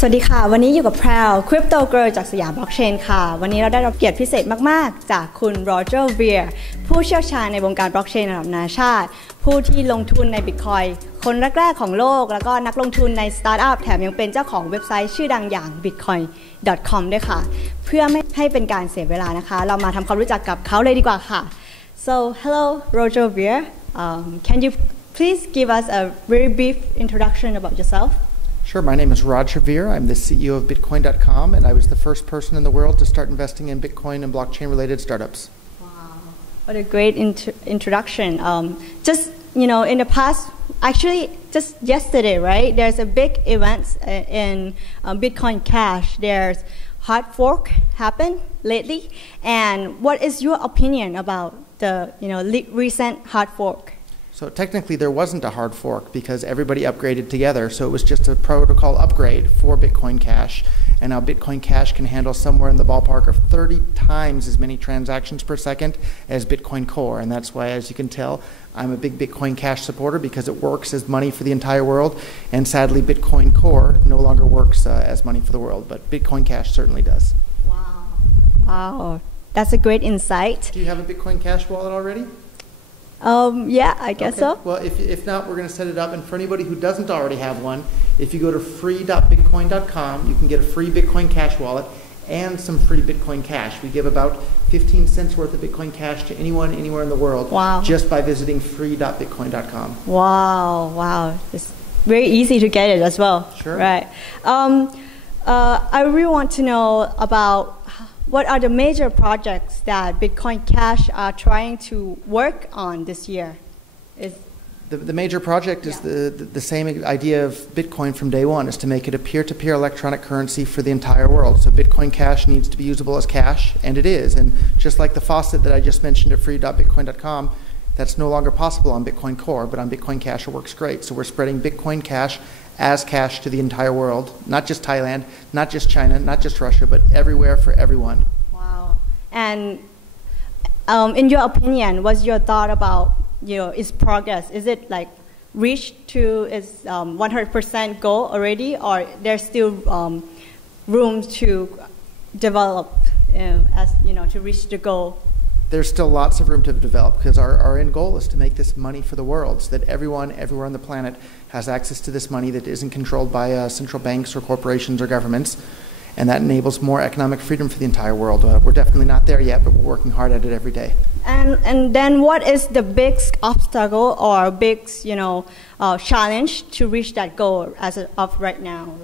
สวัสดีค่ะวันนี้อยู่กับแพรว CryptoGirl จากสยามบล็อกเชนค่ะวันนี้เราได้รับเกียรติพิเศษมากๆจากคุณโรเจอร์เวียร์ผู้เชี่ยวชาญในวงการบล็อกเชนระดับนานาชาติผู้ที่ลงทุนใน Bitcoin คนแรกๆของโลกแล้วก็นักลงทุนในสตาร์ทอัพแถมยังเป็นเจ้าของเว็บไซต์ชื่อดังอย่าง bitcoin.com ด้วยค่ะเพื่อไม่ให้เป็นการเสียเวลานะคะเรามาทำความรู้จักกับเขาเลยดีกว่าค่ะ so hello Roger Veer can you please give us a very brief introduction about yourself Sure. My name is Roger Veer. I'm the CEO of Bitcoin.com, and I was the first person in the world to start investing in Bitcoin and blockchain-related startups. Wow, what a great introduction. Just in the past, actually, just yesterday, right? There's a big event in Bitcoin Cash. There's hard fork happened lately, and what is your opinion about the recent hard fork? So technically there wasn't a hard fork because everybody upgraded together, so it was just a protocol upgrade for Bitcoin Cash, and now Bitcoin Cash can handle somewhere in the ballpark of 30 times as many transactions per second as Bitcoin Core, and that's why, as you can tell, I'm a big Bitcoin Cash supporter because it works as money for the entire world, and sadly Bitcoin Core no longer works as money for the world, but Bitcoin Cash certainly does. Wow, that's a great insight. Do you have a Bitcoin Cash wallet already? Yeah, I guess so. Well, if not, we're going to set it up. And for anybody who doesn't already have one, if you go to free.bitcoin.com, you can get a free Bitcoin Cash wallet and some free Bitcoin Cash. We give about 15 cents worth of Bitcoin Cash to anyone, anywhere in the world, just by visiting free.bitcoin.com. Wow. It's very easy to get it as well. Sure. Right. I really want to know about what are the major projects that Bitcoin Cash are trying to work on this year? The major project is the same idea of Bitcoin from day one, is to make it a peer-to-peer electronic currency for the entire world. So Bitcoin Cash needs to be usable as cash, and it is. And just like the faucet that I just mentioned at free.bitcoin.com, that's no longer possible on Bitcoin Core, but on Bitcoin Cash it works great. So we're spreading Bitcoin Cash as cash to the entire world, not just Thailand, not just China, not just Russia, but everywhere for everyone. Wow. And in your opinion, what's your thought about its progress? Is it like reached to its 100% goal already, or there's still room to develop to reach the goal? There's still lots of room to develop because our end goal is to make this money for the world so that everyone everywhere on the planet has access to this money that isn't controlled by central banks or corporations or governments, and that enables more economic freedom for the entire world. We're definitely not there yet, but we're working hard at it every day. And then what is the biggest obstacle or big challenge to reach that goal as of right now?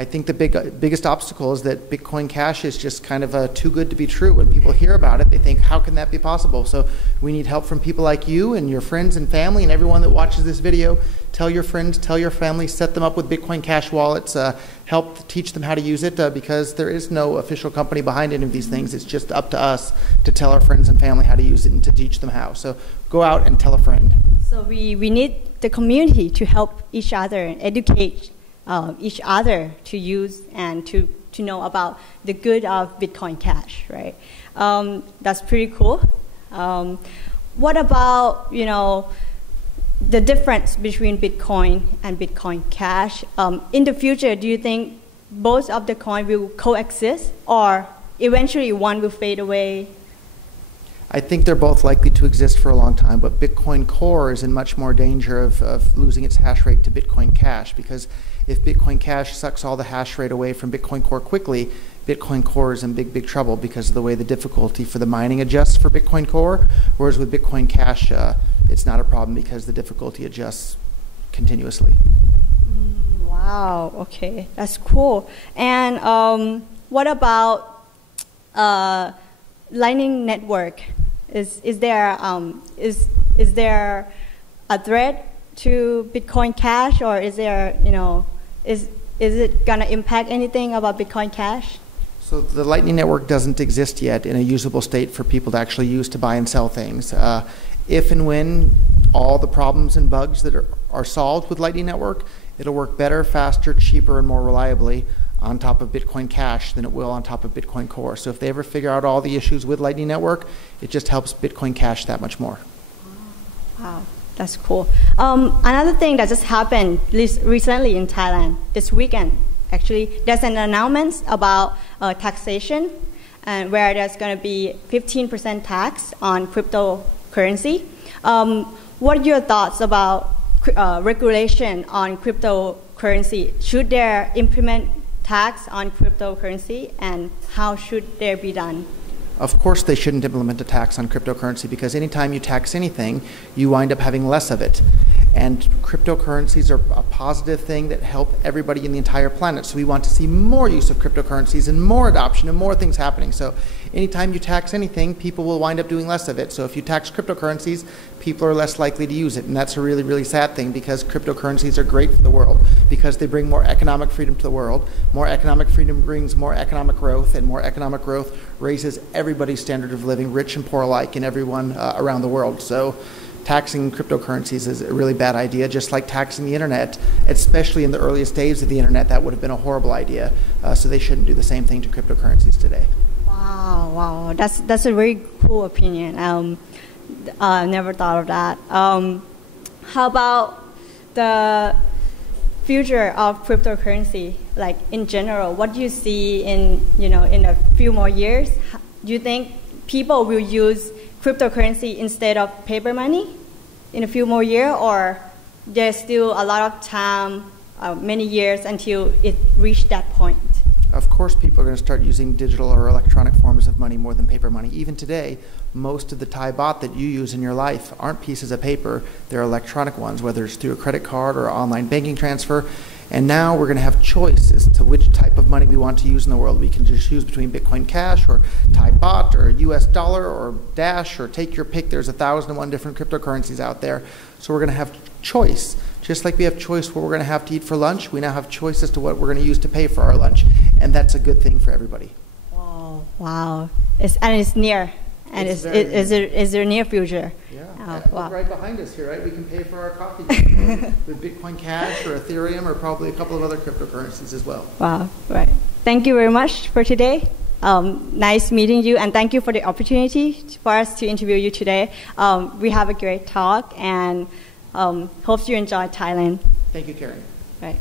I think the biggest obstacle is that Bitcoin Cash is just kind of too good to be true. When people hear about it, they think, how can that be possible? So we need help from people like you and your friends and family and everyone that watches this video. Tell your friends, tell your family, set them up with Bitcoin Cash wallets, help teach them how to use it because there is no official company behind any of these things. It's just up to us to tell our friends and family how to use it and to teach them how. So go out and tell a friend. So we need the community to help each other and educate each other to use and to know about the good of Bitcoin Cash, right? That's pretty cool. What about, the difference between Bitcoin and Bitcoin Cash? In the future, do you think both of the coin will coexist or eventually one will fade away? I think they're both likely to exist for a long time, but Bitcoin Core is in much more danger of losing its hash rate to Bitcoin Cash because if Bitcoin Cash sucks all the hash rate away from Bitcoin Core quickly, Bitcoin Core is in big trouble because of the way the difficulty for the mining adjusts for Bitcoin Core, whereas with Bitcoin Cash, it's not a problem because the difficulty adjusts continuously. Wow, okay, that's cool. And what about Lightning Network? Is there a threat to Bitcoin Cash, or is there is it gonna impact anything about Bitcoin Cash? So the Lightning Network doesn't exist yet in a usable state for people to actually use to buy and sell things. If and when all the problems and bugs that are solved with Lightning Network, it'll work better, faster, cheaper, and more reliably on top of Bitcoin Cash than it will on top of Bitcoin Core. So if they ever figure out all the issues with Lightning Network, it just helps Bitcoin Cash that much more. Wow. That's cool. Another thing that just happened recently in Thailand this weekend, actually there's an announcement about taxation, and where there's going to be 15% tax on cryptocurrency. What are your thoughts about regulation on cryptocurrency? Should there implement tax on cryptocurrency, and how should they be done? Of course they shouldn't implement a tax on cryptocurrency because anytime you tax anything, you wind up having less of it. And cryptocurrencies are a positive thing that help everybody in the entire planet. So we want to see more use of cryptocurrencies and more adoption and more things happening. So anytime you tax anything, people will wind up doing less of it. So if you tax cryptocurrencies, people are less likely to use it. And that's a really, really sad thing because cryptocurrencies are great for the world because they bring more economic freedom to the world. More economic freedom brings more economic growth, and more economic growth raises everybody's standard of living, rich and poor alike, and everyone around the world. So taxing cryptocurrencies is a really bad idea, just like taxing the internet, especially in the earliest days of the internet. That would have been a horrible idea. So they shouldn't do the same thing to cryptocurrencies today. Wow, that's a very cool opinion. I never thought of that. How about the future of cryptocurrency, like in general? What do you see in a few more years? Do you think people will use cryptocurrency instead of paper money in a few more years, or there's still a lot of time, many years until it reached that point? Of course people are going to start using digital or electronic forms of money more than paper money. Even today, most of the Thai baht that you use in your life aren't pieces of paper, they're electronic ones, whether it's through a credit card or online banking transfer. And now we're going to have choice as to which type of money we want to use in the world. We can just choose between Bitcoin Cash or Thai baht or US dollar or Dash or take your pick. There's 1,001 different cryptocurrencies out there. So we're going to have choice. Just like we have choice what we're going to have to eat for lunch, we now have choice as to what we're going to use to pay for our lunch. And that's a good thing for everybody. Wow. It's near. And is there near future? Yeah. Wow. Look right behind us here, right? We can pay for our coffee with Bitcoin Cash or Ethereum or probably a couple of other cryptocurrencies as well. Wow. Right. Thank you very much for today. Nice meeting you, and thank you for the opportunity for us to interview you today. We have a great talk, and hope you enjoy Thailand. Thank you, Karen. Right.